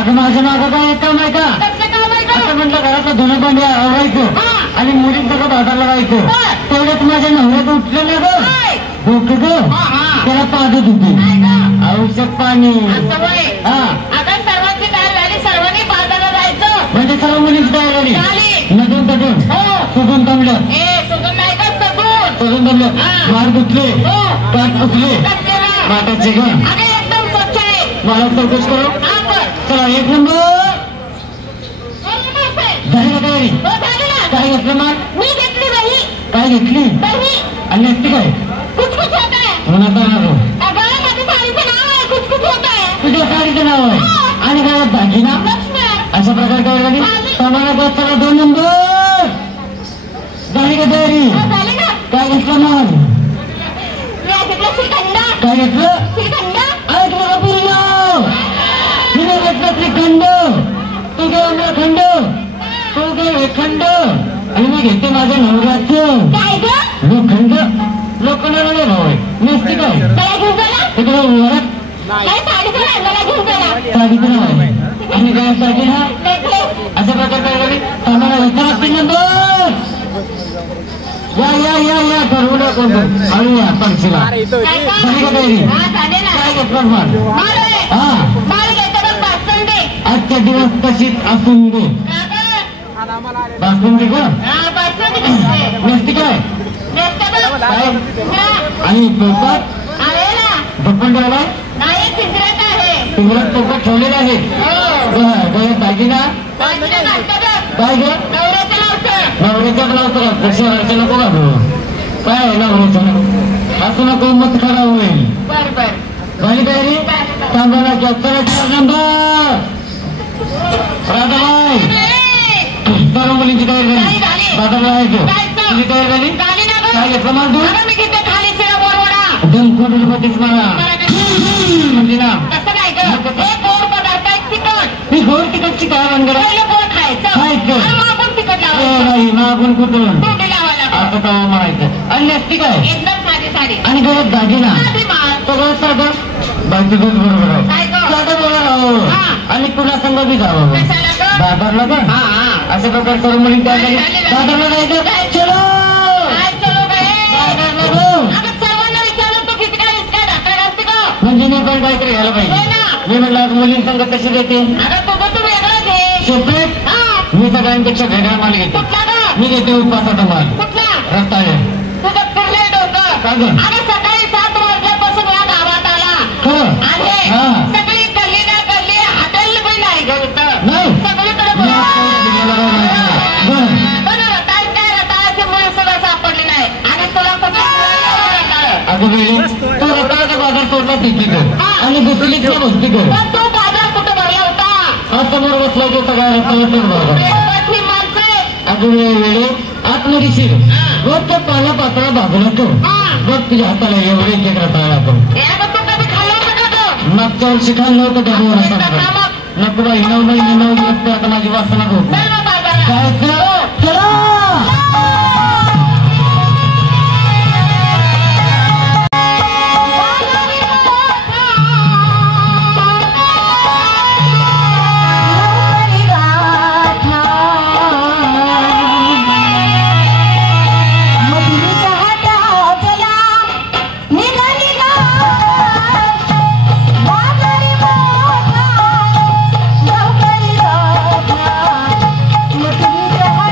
आता माझ्या मागं काय एक काम आहे का? आता म्हटलं घरातलं धुणं भांडी आवरायचं आणि मुलीत सगळं बाजारला जायचं. तेवढ्यात माझ्या नवऱ्याचं उठलं ना गं डोकं ग, त्याला पाजत होती औषध पाणी. सर्वांनी बाजारला जायचं म्हणजे सर्व मुलींची तयारी झाली. नदून तटून सुगून जमलं, सगून जमलं. मार गुतले, पाठ पुसले, माटाचे ग एकदम स्वच्छ आहे. मला चौकश करू. चला एक नंबर झाली का तयारी? काय घेतलं मग? मी घेतली बाई. काय घेतली? आणि असते काय कुचकुच होत आहे. म्हणा करणार माझ्या साडीचं नाव आहे कुचकुच होत आहे. तुझ्या साडीचं नाव आहे आणि काय दागिना अशा प्रकारे काय झाली? सामाना चला 2 नंबर झाली का तयारी? काय घेतलं मग? काय घेतलं? अरे तुला बोललो तिने घेतलं श्रीखंड, तू घे अमरखंड, तू घे खंड आणि मी घेते माझ्या नवऱ्याचं लोखंड. लोखंडाला नाही भाऊ आहे नसते काय तिकडे वरात साडीचं नाव आहे आणि काय साडी हा अशा प्रकारे काय झाली? सामाना घेतला 3 नंबर. या या या या करू कोण आणि या पक्षीला झाली का तयारी? काय घेतलं मग? आजच्या दिवस तशीच असून दे. बासून दे ग नसती काय आणि पोपात भक्कन ठेवलाय पिंजऱ्यात पोपात ठेवलेला आहे. दागिना काय ग? नवऱ्याच्या ब्लाउज शहराच्या नको घालू. काय नवऱ्याचं नको असं नको मत खराब होईल. झाली तयारी? सांगायला 4 नंबर राधाबाई सर्व मुलींची तयारी झाली. दादाला यायचं तुझी तयारी झाली? काय घेतलं मग तू? दमखोट मला म्हणजे ना मी गोड तिकटची काय बनगड खायचं नाही मागून कुठून असं का म्हणायचं. आणि नसती काय आणि घरात दागिना सगळं साधं बाकी बरोबर आहे साधं बोला आणि पुन्हा संघ बी जावं बाजारला का अशा प्रकारे सर्व मुली बाजारला जायचं. चलो म्हणजे मी पण काहीतरी घ्यायला पाहिजे. मी म्हणलं मुलींसंग कशी देते सेपरेट. मी सगळ्यांपेक्षा वेगळा माल घेतो. मी घेते उपासाचा माल रस्ताळे. सकाळी 7 वाजल्यापासून या गावात आला सगळी गल्ली ना गल्ली हॉटेल पण नाही सगळीकडे रताळाची मुळे सुद्धा सापडली नाही. आणि तुला तू रताळाचा बाजार सोडला तिथे कर आणि दुसरीच्या गोष्टी कर. तो बाजार कुठे भरला होता? समोर बसला की सगळ्या रताळाचाच बाजार. अगं वेळे आतमध्ये शिर रोज त्या पाला पातळा बाजूला तो बघ तुझ्या हाताला एवढे एक रताळा आपण मागच्या वर्षी खाल्लं होतं त्या बोरा. नको बाई 9 महिने 9 दिवस आता माझी वासना होत काय चला. Yeah.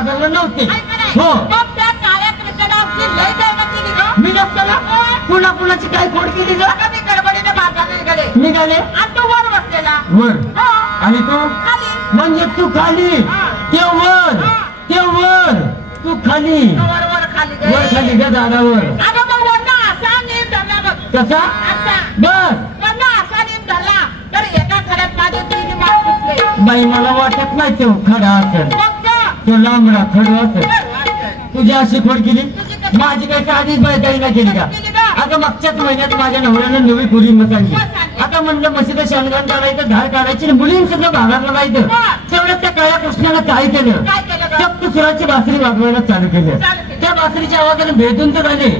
बाजारला नव्हते. हो मग त्या काळ्या कृष्णाची लय जायला केली ग. मी नसताना पुन्हा पुन्हाची काय खोड केली ग. मी गडबडीने बाजारला निघाले आणि तू वर बसलेला. वर आणि तू खाली. म्हणजे तू खाली ते वर तू खाली वर खाली वर खाली ग दादावर. अगं मग वरनं असा नीट धरला बघ. कसा असा बर वरनं असा नीट धरला तर एका खड्यात माझे 3 मास दिसले. बाई मला वाटत नाही तो खडा असेल मग का? तो लांबडा खडू असेल. तुझी अशी खोड केली माझी काही काळजीच बाई नाही केली का. आता मागच्याच महिन्यात माझ्या नवऱ्यानं नवी पुरी मत आणली. आता म्हणलं म्हशीचं शानगान काढायचं धार काढायची मुलींसुद्धा भागायला जायचं. तेवढ्यात त्या काळ्या कृष्णाला काय केलं चक्क सुराची बासरी वाजवायला चालू केलं. त्या बासरीच्या आवाजाने भेटून तर आले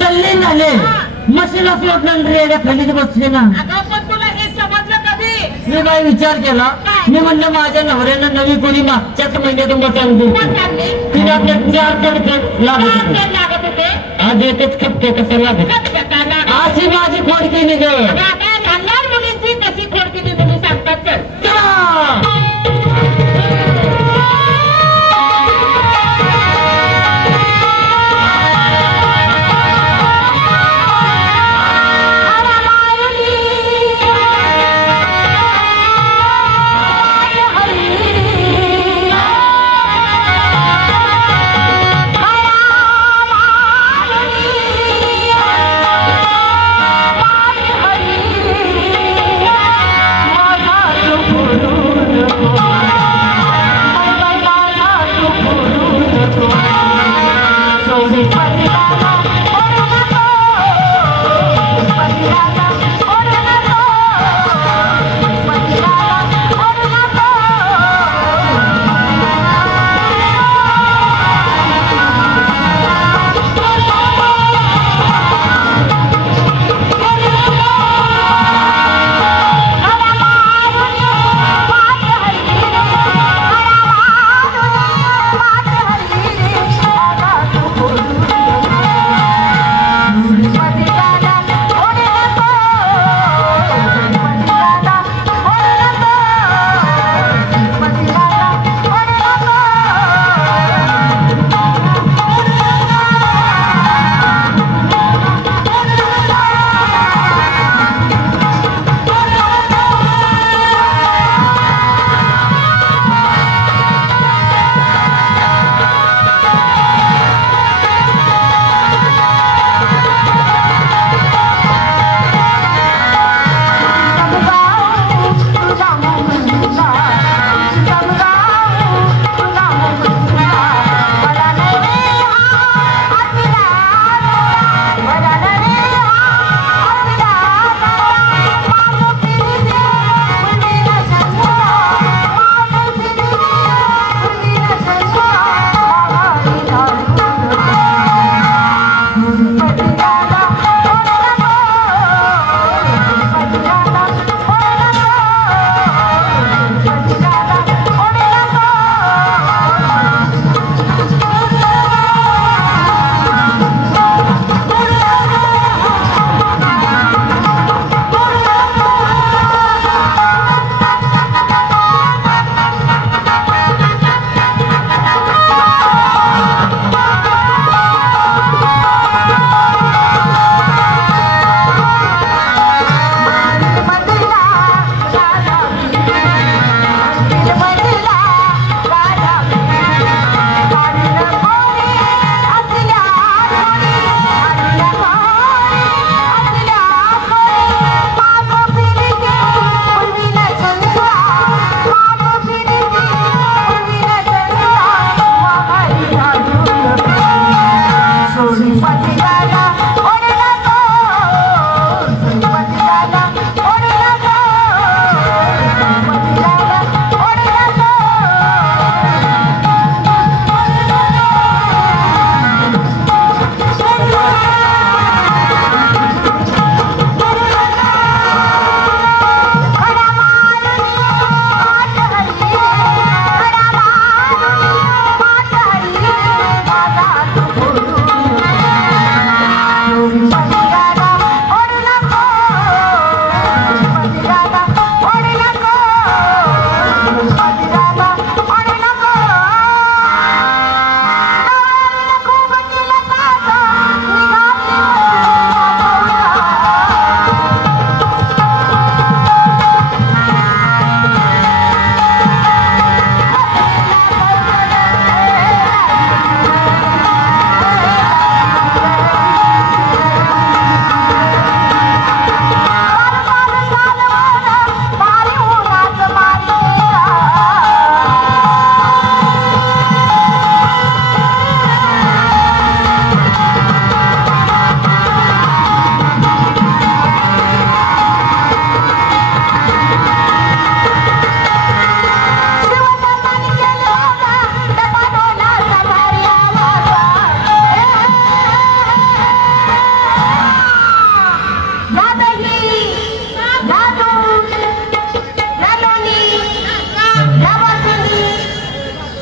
चालले झाले म्हशीला सोडलं रेड्या खालीच बसले ना. अगं पण तुला हे समजलं कधी? मी काय विचार केला मी म्हणलं माझ्या नवऱ्यानं नवी पुरी मागच्याच महिन्यात मत आणली तिने आपल्या 4 तडकड लागत होते. आज येतेच खपते कसं लागत अशी माझी खोड केली ग. लहान मुलींची कशी खोड केली तुम्ही सांगतात तर.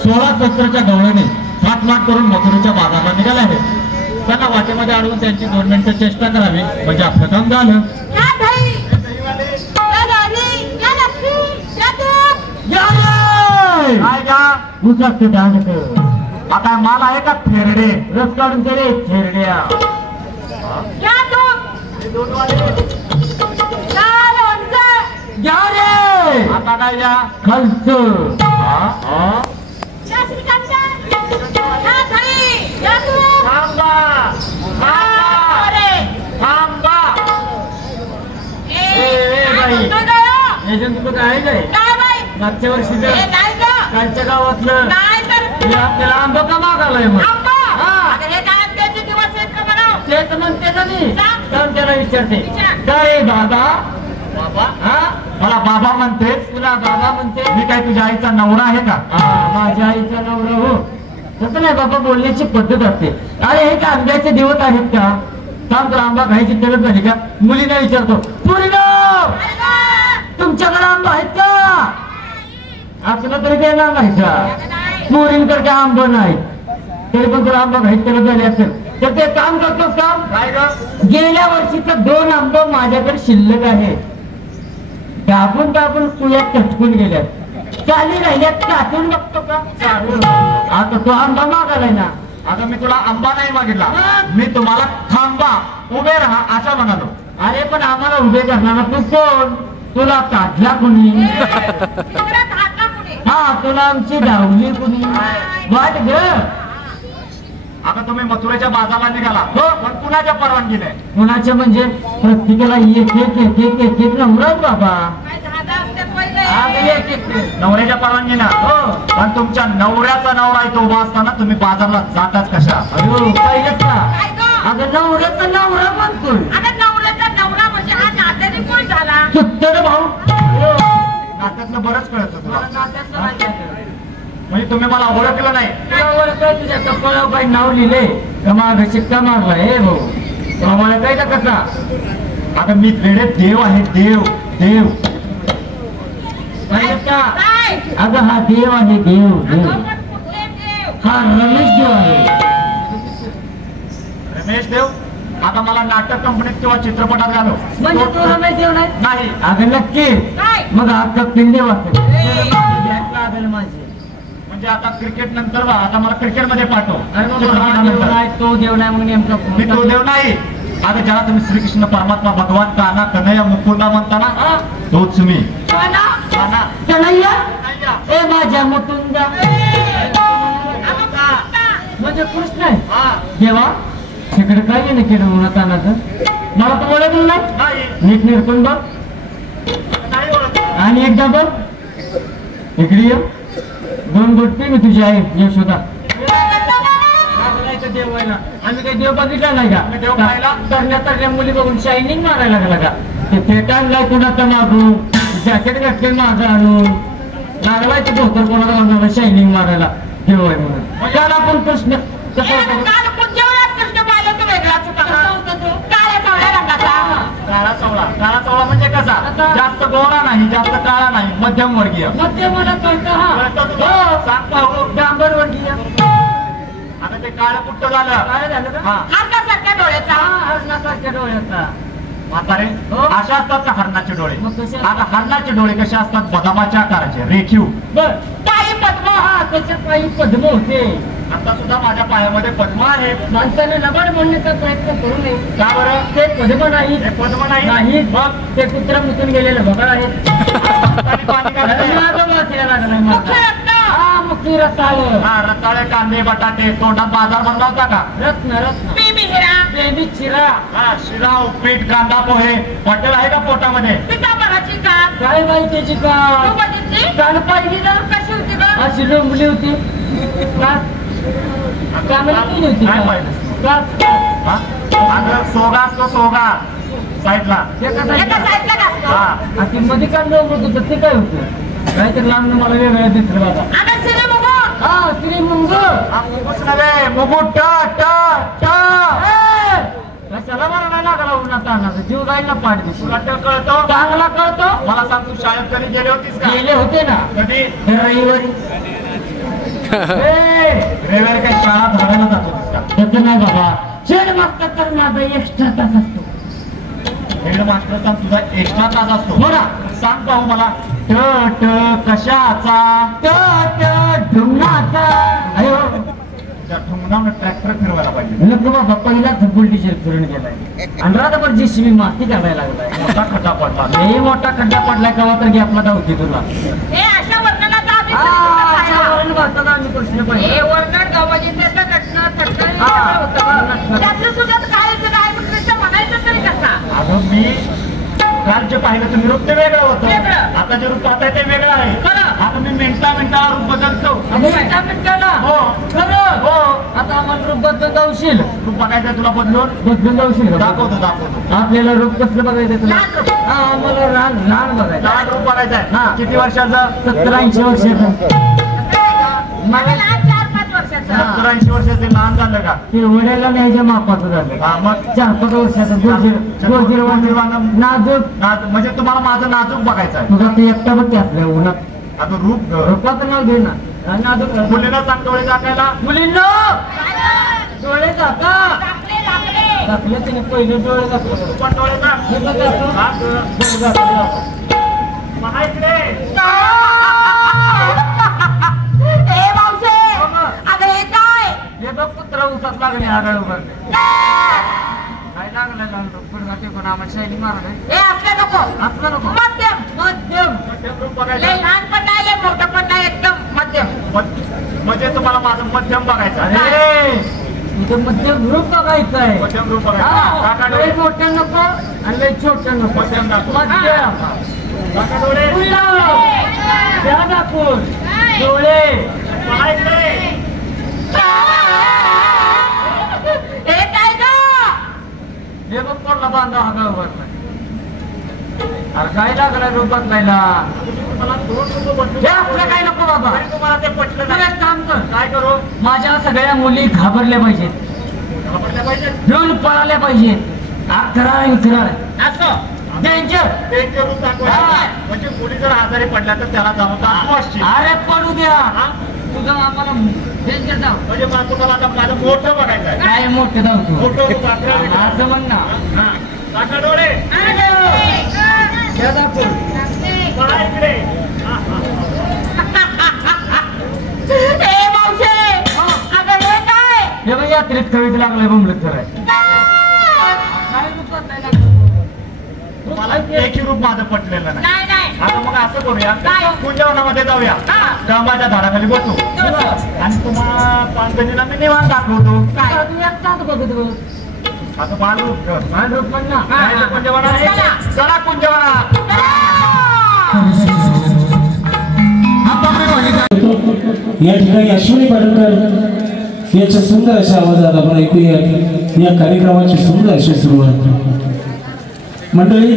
16 शस्त्राच्या गवळणी थाटमाट करून मथुरेच्या बाजारला निघाले आहेत. त्यांना वाटेमध्ये अडवून त्यांची 2 मिनिटं चेष्टा करावी म्हणजे आपलं काम झालं. आता माल आहे का थेरडे रस काढून ते रे थेरड्या आता काय या खर्च मागच्या वर्षी कालच्या गावातलं आपल्याला आंबा का मागायलाय मग तेच म्हणते ना मी त्याला विचारते काय बाबा बाबा हा मला बाबा म्हणतेस तुला बाबा म्हणते मी काय तुझ्या आईचा नवरा आहे का माझ्या आईचा नवरा हो तसं नाही बाबा बोलण्याची पद्धत असते. अरे हे का आंब्याचे दिवस आहेत का सांग तुला आंबा खायची गरज झाली का मुलीला विचारतो पुरीनो तुमच्याकडे आंबा आहेत का असलं तरी देणार नाही का मुलींकडे काय आंबा नाही तरी पण तुला आंबा खायची गरज झाली असेल तर ते काम करतोस काम काय ग गेल्या वर्षीचा 2 आंबा माझ्याकडे शिल्लक आहे दाबून दाबून पुण्यात चटकून गेल्यात चाली राहिल्यात काटून बघतो का आता तो आंबा मागायलाय ना आता मी तुला आंबा नाही मागितला मी तुम्हाला थांबा उभे राहा असा म्हणालो. अरे पण आम्हाला उभे करणार तू कोण तुला काढला कुणी हा तुला आमची डावली कुणी वाट ग आता तुम्ही मथुरेच्या बाजारला निघाला हो पण कुणाच्या परवानगीने कुणाच्या म्हणजे प्रत्येकाला एक नवरा बाबा नवऱ्याच्या परवानगीना हो पण तुमच्या नवऱ्याचा नवरा इथं उभा असताना तुम्ही बाजारला जातात कशा पहिलेच का अगं नवऱ्याचा नवरा म्हणतोय सुत्तर भाऊ नात्यातलं बरंच कळत तुला म्हणजे तुम्ही मला ओळखलं नाही तुझ्या कपाळावर काही नाव लिहिले का माग शिक्का मारला हे भाऊ मला काय का कसा आता मी वेळेत देव आहे देव देव अगं हा देव आहे देव देव हा रमेश देव आहे रमेश देव आता मला नाटक कंपनीत किंवा चित्रपटात घालो म्हणजे तू रमेश देव नाही अगं नक्की मग हा कपिल देव असेल माझी म्हणजे आता क्रिकेट नंतर आता मला क्रिकेट मध्ये पाठव तो देव नाही मग नेमका मी तो देव नाही आता ज्याला तुम्ही श्रीकृष्ण परमात्मा भगवान काना कन्हैया मुकुंदा म्हणताना तोच मी कन्हैया ए माझ्या मुकुंदा म्हणजे कृष्ण आहे देवा तिकडे काय नाही केलं म्हणा तानाचं मला तर ओळखलं नाही नीट निर्कून बघ आणि एकदा बघ इकडे ये 2 गोष्टी मी तुझी आहे यशोदा देव व्हायला आम्ही काही देव बघितला नाही का देव पाहायला तरण्या मुली बघून शायनिंग मारायला लागला का ते फेटायला कुणाचा मागू जॅकेट घातले माझं आणून लागलाय ते धोतर कोणाला बांधायला शायनिंग मारायला देव आहे म्हणून त्याला आपण कृष्ण काळा चवळा म्हणजे कसा जास्त गोरा नाही जास्त काळा नाही मध्यम वर्गीय मध्यम डांबर वर्गीय आता ते काळ कुठं झालं काय झालं हरणासारख्या डोळ्याचा म्हातारे अशा असतात का हरणाचे डोळे आता हरणाचे डोळे कसे असतात बदामाच्या आकाराचे रेखीव पायी पद्म हा त्याच्या पायी पद्म होते आता सुद्धा माझ्या पायामध्ये पद्म आहे माणसाने लबाड म्हणण्याचा प्रयत्न करू नये का बरं ते पद्म नाही मग ते कुत्रा मुतून गेलेलं बघा आहे रताळे कांदे बटाटे तोंडात बाजार बनला होता का रत्न शिरा शिरा उपीट कांदा पोहे हॉटेल आहे का पोटामध्ये काय माहिती त्याची कान पाहिली ना कशी होती का अशी लोंबली होती सोगा असतो सोगा साईडला मध्ये काय लोंबत होतं ते काय होतं काहीतरी लांब मला वेगळं दिसलं बाबा श्री मुकुट कशाला मला नाही लागला उन्हात आणण्याचा जीव जाईल ना पाठ तुला कळतो चांगला कळतो मला सांग तू शाळेत कधी गेले होतीस का गेले होते ना कधी रविवारी रविवारी काय शाळा भागायला जातो तसं नाही बाबा शेड मागतात तर माझा एक्स्ट्रा तास असतो हेड मास्टरचा तुझा एक्स्ट्रा तास असतो बघा सांग पाहू मला ट कशाचा ढुंगणाचा अयो त्या ठुमणानं ट्रॅक्टर फिरवायला पाहिजे नको बाबा पहिलाच बुलटी शेड फिरून गेलाय आणि रात्रभर JCB माती करायला लागलाय मोठा खड्डा पडला लई मोठा खड्डा पडलाय केव्हा तर गॅपला धावते तुला अशा वर्णनाचा आम्ही प्रश्न पाहिजे वर्णन गावाची त्यातलं सुद्धा काय म्हणायचं तरी कसा अगं मी काल जे पाहिलं तुम्ही रूप ते वेगळं होतं वेगळं. आता जे रूप पाहताय ते वेगळं आहे खरं. आता मी मिनिटाला रूप बदलतो मिनिटाला हो खरं हो आता आम्हाला रूप बदलून जाऊशील रूप बघायचं तुला बदलून जाऊशील का? दाखवतो आपल्याला रूप कसलं बघायचं तुला लहान रूप. हा, आम्हाला लहान बघायचं लहान रूप बघायचं हा. आहे किती वर्षाचं 70-80 वर्षाचं मला लहान 4-5 वर्षाचा 70-80 वर्षाचे लहान झालं का ते वड्याला न्यायच्या मापाचं झालं हा मग 4-5 वर्षाचं गोरजीरवाणं नाजूक म्हणजे तुम्हाला माझं नाजूक बघायचं आहे तुझा ते एकटा बघ ते असल्या उन्हात आता रूप रूपाचं नाव घे ना आणि नाजूक मुलीला सांग डोळे टाकायला मुलींना डोळे टाका टाकले टाकले तिने पहिले डोळे टाकले पण डोळे टाक हे बघ असं. हा, डोळे टाकले. पहा इकडे ए मावशे अगं हे काय हे बघ कुत्रा उसात लागले आगळ उभारले काय लागलं पण आम्हाला शैली मारले हे असलं नको आपलं नको मध्यम मध्यम मध्यम रूप लय बघायचं लहान पण नाही लय मोठं पण नाही एकदम मध्यम म्हणजे तुम्हाला माझं मध्यम बघायचं आहे अरे तुझं मध्यम ग्रुप बघायचं आहे मध्यम रूप बघायचं काका लय डोळे मोठं नको आणि लय छोटं नको मध्यम दाखव. मध्यम काका डोळे द्या दाखवून डोळे पहा इकडे हे काय ग हे बघ पडला बांधा आगळ उभारला अरे काय लागला रूप बदलायला मला दोन रूप बदलू हे आपलं काय नको बाबा तरी तुम्हाला ते पटलं तू नाही एक काम कर काय करू माझ्या सगळ्या मुली घाबरल्या पाहिजेत घाबरल्या पाहिजे घेऊन पळाल्या पाहिजेत खराळ असं डेंजर ते रूप दाखवायचं म्हणजे मुली जर आजारी पडल्या तर त्याला जाऊन तू असशील अरे पडू द्या तुझं आम्हाला डेंजर जाऊ म्हणजे मला तुम्हाला आता माझं मोठं बघायचं आहे काय मोठं जाऊ तू मोठं रूप दाखवायचं. असं म्हण ना हा. काका डोळे द्या दाखवून. पहा इकडे हा, हा. हे मावशे अगं हे काय हे बघ यात्रेत कवित लागलंय बोंबलत करायचं काय रूप बदलायला लागलं? मला एकही रूप माझं पटलेलं नाही नाही नाही आता मग असं करूया काय? कुंजवनामध्ये जाऊया हा. जांबाच्या झाडाखाली बसू आणि तुम्हाला 5 जणींना मी निवांत दाखवतो काय तू एकटाच बघत बघ आता बालरूप कर मान रूप म्हण ना कुंजवना चला. चला कुंजवना या ठिकाणी अश्विनी पाटणकर यांच्या सुंदर अशा आवाजात आपण ऐकूया या कार्यक्रमाची सुंदर अशी सुरुवात. मंडळी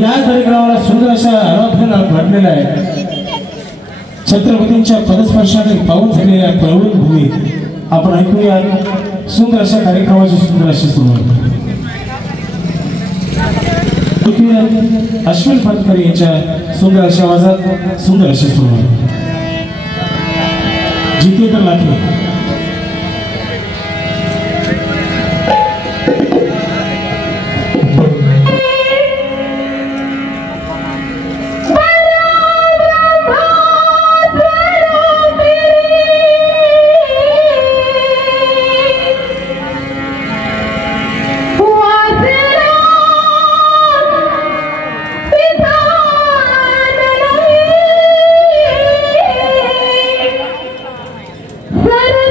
या कार्यक्रमाला सुंदर अशा आराधना वाढलेला आहे. छत्रपतींच्या पदस्पर्शाने पाऊल झालेल्या प्रवण भूमीत आपण ऐकूया सुंदर अशा कार्यक्रमाची सुंदर अशी सुरुवात. ऐकूया अश्विन पाटणकर यांच्या सुंदर अशा आवाजात सुंदर अशी सुरुवात. जितेंद्र लाखे Sir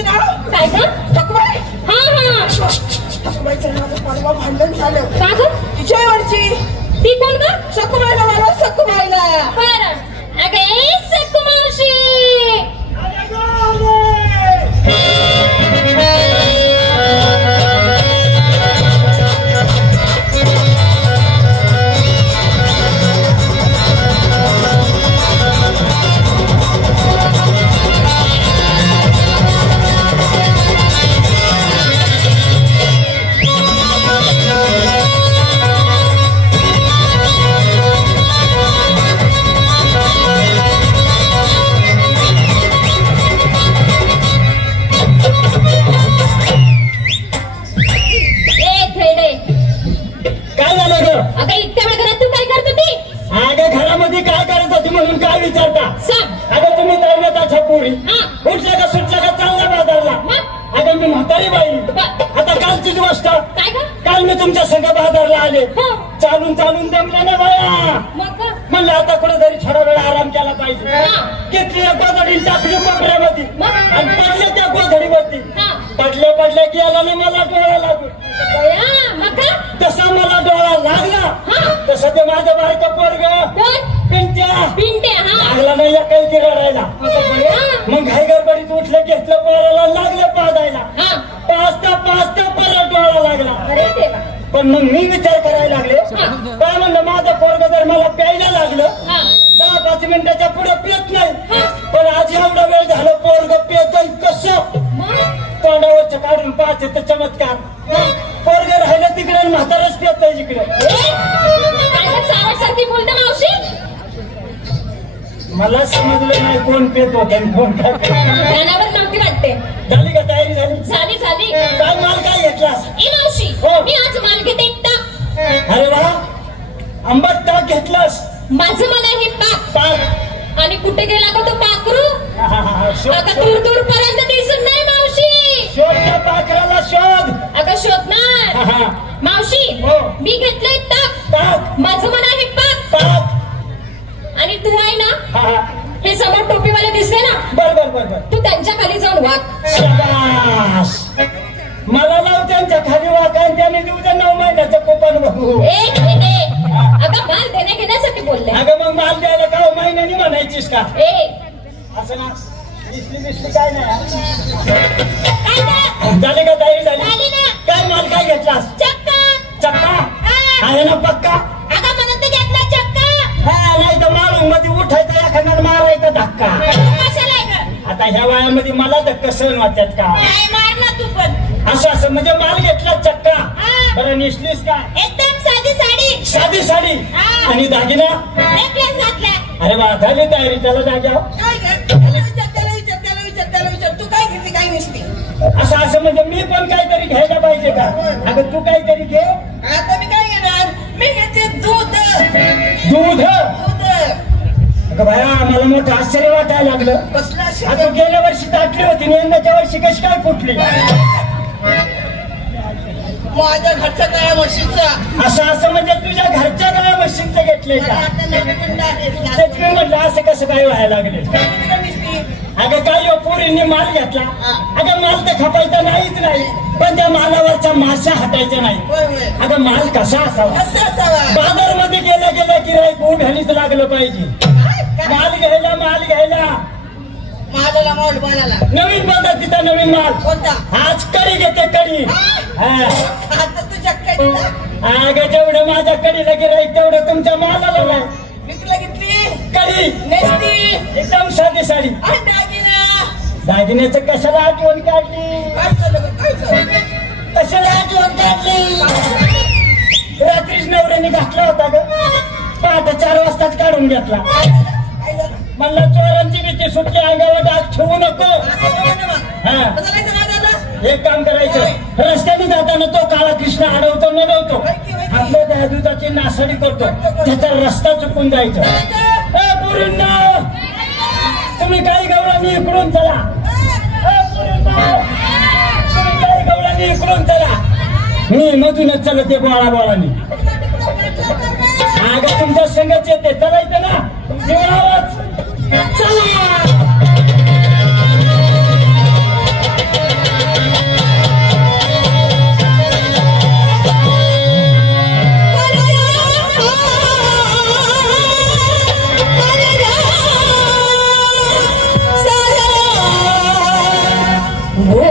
सखूबाईचं नाव काय ग सखूबाई हा सखूबाईचं नाव परवा भांडण झालं का ग तिच्या वरची ती कोण ग सखूबाईला मला सखूबाईला बरं अगे सखू मावशी चालून चालून दमले ना बाया म्हणलं आता कुठेतरी थोडा वेळ आराम केला पाहिजे घेतली गोधडी टाकली कोपऱ्यामध्ये आणि पडले त्या गोधडीवरती पडल्या गेला ना मला डोळा लागून तसा मला डोळा लागला तसं ते माझं बारकं पोरग पिंट्या लागला नाही या काही रडायला मग घाई गडबडीत उठलं घेतलं पोराला लागलं पाजायला पाचता परत डोळा लागला पण मग मी विचार करायला लागले काय म्हणलं माझं पोरग जर मला प्यायला लागलं 10-5 मिनिटाच्या पुढे पित नाही पण आज एवढा वेळ झालं पोरग पित कसं तोंडावरच काढून पाहते तर चमत्कार पोरग राहिलं तिकडे म्हातारच पित इकडे मला समजलं नाही कोण पेत होते कोण काय नव्हती वाटते झाली का तयारी झाली काय माल काय घेतलास मी आज माल घेते अरे वा आंबट ताक घेतलास माझं मला हे ताक आणि कुठे गेला का तो पाखरू आता दूर पर्यंत दिसून नाही मावशी शोध त्या पाखराला शोध अगं शोधणार मावशी मी घेतलंय ताक माझं मला हे पाक आणि तू आहे ना हे समोर टोपीवाले दिसले ना बर तू त्यांच्या खाली जाऊन वाग शाबास मला लाव त्यांच्या खाली वाग आणि त्याने देऊ द्या 9 महिन्याचं कोपन बघू अगं माल देण्या घेण्यासाठी बोलले अगं मग माल द्यायला का महिन्यानी म्हणायचीस का असं ना दिसली काय नाही झाली का तयारी झाली काय माल काय घेतलास चक्का आहे ना पक्का नाही तर मारून मध्ये उठायचं एखाद्याला मारायचा धक्का आता ह्या वयामध्ये मला धक्का सहन वाटतात का तू पण असं म्हणजे माल घेतला चक्का बरं निसलीस का एकदम साधी साडी आणि दागिना अरे वा झाली तयारी त्याला जाग्या विचार तू काय घेतली काय नसती असं म्हणजे मी पण काहीतरी घ्यायला पाहिजे का अगं तू काहीतरी घे आता मी काय घेणार मी घेते दूध भाया मला मोठं आश्चर्य वाटायला लागलं आता गेल्या वर्षी ताटली होती यंदाच्या वर्षी कशी काय फुटली माझ्या घरच्या गाया म्हशीचा असं म्हणजे तुझ्या घरच्या गाया म्हशीचं घेतलंय का मी म्हटलं असं कसं काय व्हायला लागले अगं काय पोरींनी माल घेतला अगं माल तर खपायचा नाहीच नाही पण त्या मालावरच्या माश्या हटायच्या नाही अगं माल कसा असावा बाजारमध्ये गेल्या गिऱ्हाईक उघडीच लागलं पाहिजे माल घ्यायला नवीन पद्धतीचा नवीन माल कोणता आज कडी घेते कडी आता तुझ्या कडीला अगं जेवढं माझ्या कडीला गिऱ्हाईक तेवढं तुमच्या मालाला नाही विकला घेतली कडी नेसती एकदम साधी साडी दागिन्याचं कशाला आठवण काढली कशाला आठवण काढली रात्रीच नवऱ्याने घातला होता ग पहाटे 4 वाजताच काढून घेतला म्हणलं चोरांची भीती सुटली अंगावर डाग ठेवू नको एक काम करायचं रस्त्याने जाताना तो काळा कृष्ण अडवतो नडवतो आपल्या त्या दुधाची नासाडी करतो त्याचा रस्ता चुकून जायचं तुम्ही काही गवळांनी इकडून चला तुम्ही काही गवळांनी इकडून चला मी मधूनच चलते बोळानी अगं तुमच्या संगच येते चलायचं ना जीवावच चला Oh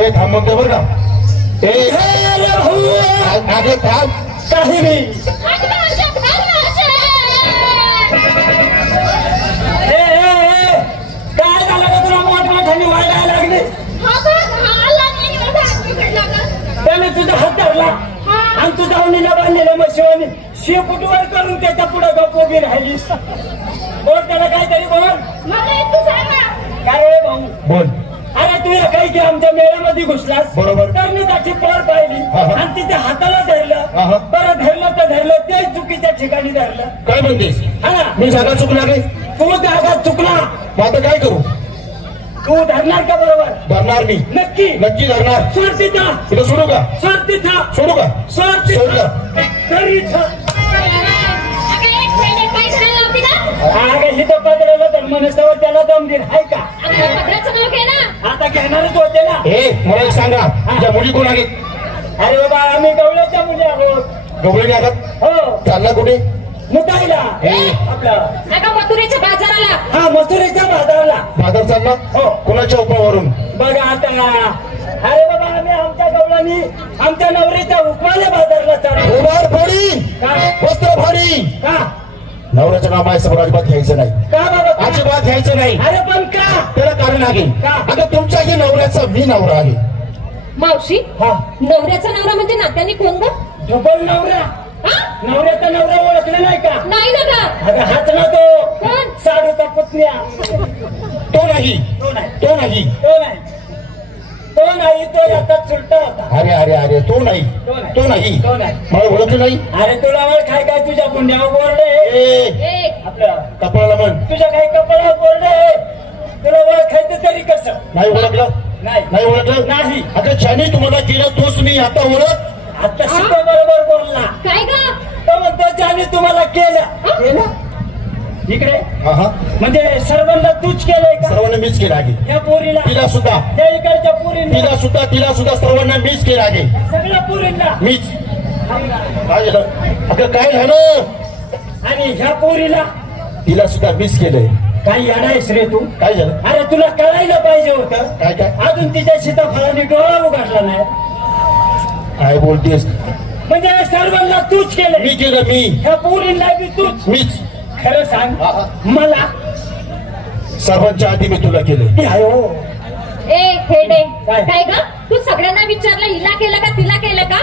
अरे थांब म्हणतो बरं का आगे थांब काही नाही काय झालं का तुला मोठमोठ्याने वाढायला लागले त्याने तुझा हात धरला आणि तू जाऊनीला बांधलेल्या मशिवानी शेपुटवर करून त्याच्या पुढे गप उभी राहिलीस बोल त्याला काहीतरी बोल काय रे भाऊ बोल अरे तू काही की आमच्या मेळ्यामध्ये घुसलास बरोबर तर मी त्याची पोर पाहिली आणि तिथे हाताला धरलं परत धरलं ते चुकीच्या ठिकाणी धरलं काय म्हणतेस हा ना मी जागा चुकला रे तू जागा चुकला मग आता काय करू तू धरणार का बरोबर धरणार मी नक्की नक्की धरणार सोड तिथं तुला सोडू का सोड तिथं सोडू का सोड तिथं तरी अगं हिथं पदराला धर्मनसवर त्याला दम दे हाय का आता घेणारच होते ना हे मला एक सांगा तुझ्या मुली कोण आहेत अरे बाबा आम्ही गवळ्याच्या मुली आहोत गवळणी आहात हो चालला कुठे मुताईला आपलं मथुरेच्या बाजाराला हा मथुरेच्या बाजाराला बाजार चालला हो कोणाच्या उपावरून बघा आता अरे बाबा आम्ही आमच्या गवळांनी आमच्या नवरीच्या उपाल्या बाजारला चाललो उभार फोडी वस्त्र फाडी का नवऱ्याचं नाव माझ्या समोर अजिबात घ्यायचं नाही का बाबा अजिबात घ्यायचं नाही अरे पण का त्याला कारण आहे का? आता तुमच्याही नवऱ्याचा मी नवरा आहे मावशी हा नवऱ्याचा नवरा म्हणजे नात्याने कोण ग ढोबल नवरा नवऱ्याचा नवरा ओळखलं नाही का नाही ना का अगं हात ना तो कोण साडूचा पुतण्या तो नाही तो नाही तो नाही तो नाही तो नाही तो याचा चुलटा होता अरे अरे अरे तो नाही तो नाही. तो नाही तो नाही. मला ओळखलं नाही अरे तुला ओळखाय काय तुझ्या गुंड्यावर बोर्डे एक आपलं कपाळाला म्हण तुझ्या काही कपाळावर बोर्डे तुला ओळखायचं तरी कसं नाही ओळखलं नाही नाही ओळखलं नाही आता ज्याने तुम्हाला केलं तोच मी आता ओळख आता शिको बरोबर बोलला काय ग तो म्हणतो ज्याने तुम्हाला केलं इकडे हा हा म्हणजे सर्वांना तूच केलंय का सर्वांना मीच केलं आहे त्या पोरीला तिला सुद्धा त्या इकडच्या पोरीला तिला सुद्धा सर्वांना मीच केलं आहे सगळ्या पोरींना मीच काय झालं अगं काय झालं आणि ह्या पोरीला तिला सुद्धा मीच केलंय काय येणारस रे तू काय झालं अरे तुला कळायला पाहिजे होतं काय काय अजून तिच्या सीताफळाने डोळा उघडला नाही काय बोलतेस म्हणजे सर्वांना तूच केलं मी केलं मी ह्या पोरींना बी तूच मीच खरं सांग हा, हा. मला सर्वांच्या आधी मी तुला केलं ती आहे हो ए हेडे काय? काय ग तू सगळ्यांना विचारलं हिला केलं का तिला केलं का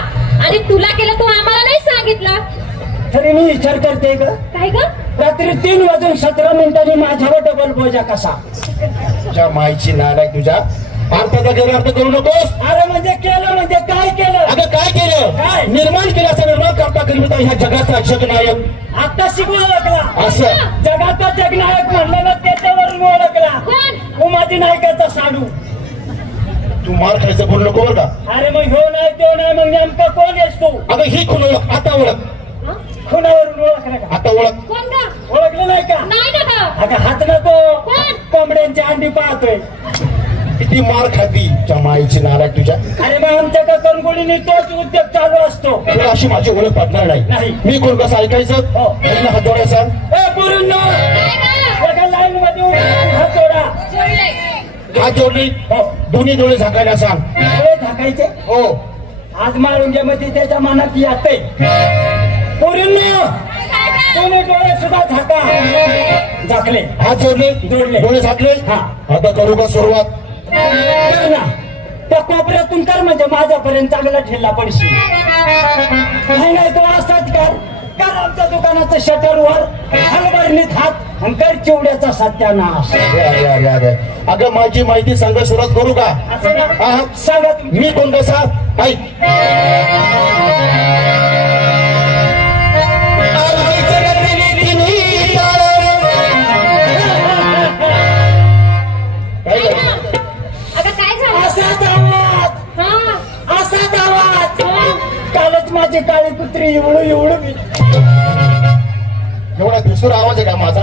आणि तुला केलं तू आम्हाला नाही सांगितलं तरी मी विचार करते ग काय ग रात्री 3:17 माझ्यावर डबल बोजा कसा तुझ्या माईची नालायक तुझ्या अर्थाचा गैरअर्थ करू नकोस अरे म्हणजे केलं म्हणजे काय केलं अगं काय केलं काय? निर्माण केलं असं निर्माण करता करीता ह्या जगाचा अक्षक नायक आता शिकून ओळखला असं जगाचा जगनायक म्हणलं ना त्याच्यावरून ओळखला कोण उमाजी नायकाचा साडू तू मार खायचं बोलू नको बरं का अरे मग ह्यो नाही तो नाही मग नेमका कोण येस तू अगं ही खून ओळख आता ओळख खुणावरून ओळखलं का आता ओळख कोण ग ओळखलं नाही का नाही ना का अगं हात नको कोण कोंबड्यांची अंडी पाहतोय किती मार खाती तुझ्या माईची नालायक तुझ्या अरे मग आमच्या कणगोळीने तोच उद्योग चालू असतो तुला अशी माझी ओळख पडणार नाही. नाही मी कोण कसं ऐकायचं हो. पहिला हात जोडायचा ए पोरींनो काय ग एका लाईन मध्ये उभे राहून हात जोडा जोडलंय हात जोडली हो दोन्ही डोळे झाकायला सांग डोळे झाकायचे हो आज मारुंग्यामध्ये त्याच्या मनात येते पोरींनो दोन्ही डोळे सुद्धा झाका झाकले हात जोडले जोडले. डोळे झाकले हा. आता करू का सुरुवात कर ना त्या कोपऱ्यातून कर म्हणजे माझ्यापर्यंत चांगला ठेला पडशी नाही तो असाच कर आमच्या दुकानाचं शटरवर हलबरणीत हात आणि कर चिवड्याचा सत्यानाश अरे अरे अरे अरे अगं माझी माहिती सांगा सुरुवात करू का असं ना हा. सांगा तुम्ही मी कोण कसा ऐक काय झालं? अगं काय झालं असाच आवाज हा असाच आवाज कालच माझी काळी कुत्री एवढं मी एवढा दुसरा आवाज आहे का माझा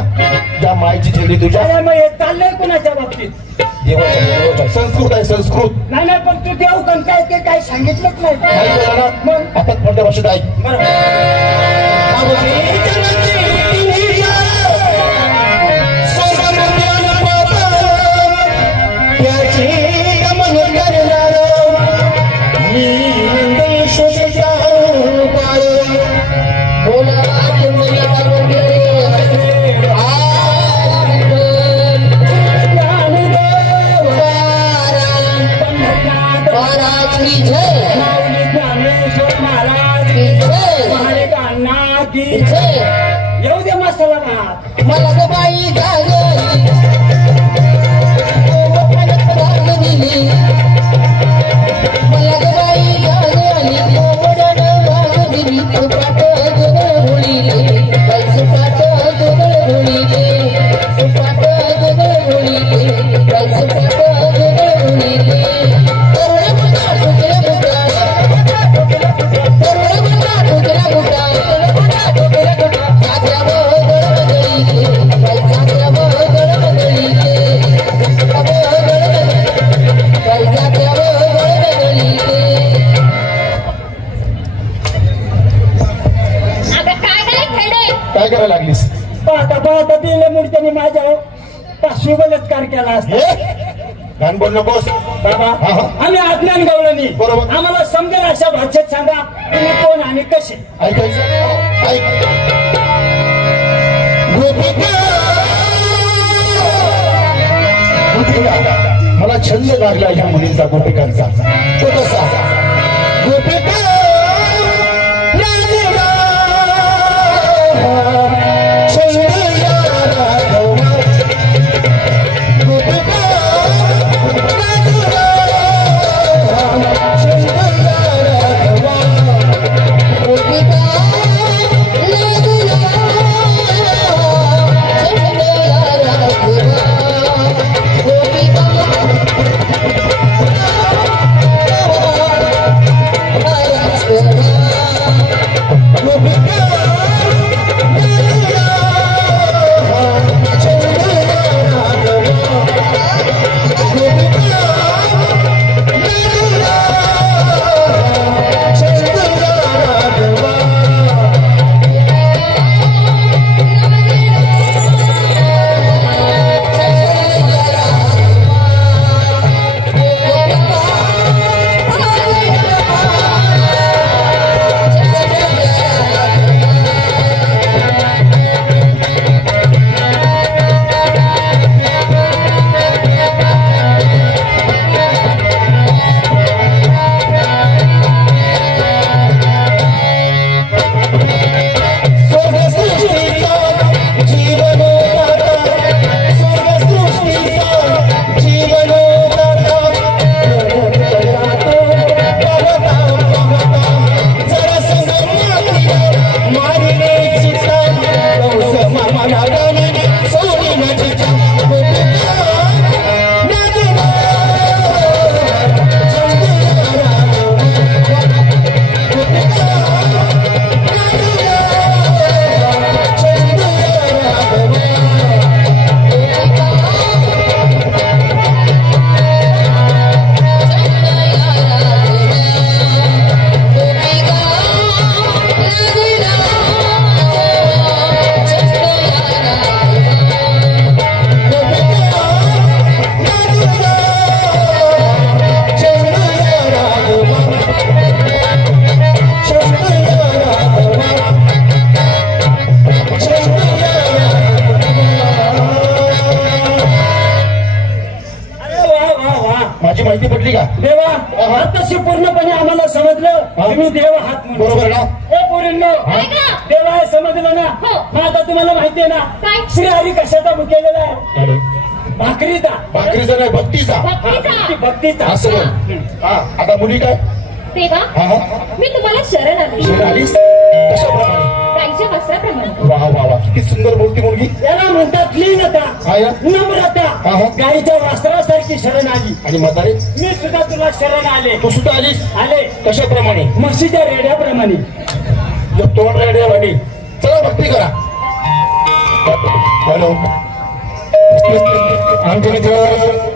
ज्या मायची चेहरी तुझ्या अरे मग हे चाललंय कुणाच्या बाबतीत देवाच्या संस्कृत आहे संस्कृत नाही नाही पण तू देऊ पण काय ते काय सांगितलंच नाही काय केलं ना मग आता कोणत्या भाषेत ऐक बरं त्याची येऊ दे मसाला भात मला ग बाई मला ग बाई सुपाट गोळीले सुपाट गोळीले सुपाट गोळीले सुपाट गोळीले काय करायला लागलीस? पाहता पाहता दिले मूर्त्याने माझ्या पाचशे बलात्कार केला असता. गाण बोल नकोस बाबा आम्ही अज्ञान गवळणी बरोबर. आम्हाला समजेल अशा भाषेत सांगा तुम्ही कोण आणि कसे. ऐकायचं ऐक. मला छंद लागला ह्या मुलींचा गोपिकांचा. तो कसा गोपिका माहिती पडली का देवा. आताशी पूर्णपणे आम्हाला समजलं तुम्ही देव आहात बरोबर ना. हे पोरींनो देव आहे समजलं ना. मग आता तुम्हाला माहिती आहे ना श्री हरी कशाचा केलेला आहे. भाकरीचा. भाकरीचा नाही भक्तीचा. भक्तीचा असं बोल. आता मुली काय देवा मी तुम्हाला शरण आली. शरण आलीस कशाप्रमाणे. गाईच्या वस्त्राप्रमाणे. वा वा वा किती सुंदर बोलती मुलगी. याला म्हणतात लीनता नम्रता. गाईच्या वस्त्रासारखी शरण आली. आणि म्हातारे मी सुद्धा तुला शरण आले. तू सुद्धा आलीस. आले कशाप्रमाणे. म्हशीच्या रेड्याप्रमाणे. तोंड रेड्या वाणी. चला भक्ती करा. हॅलो आमच्या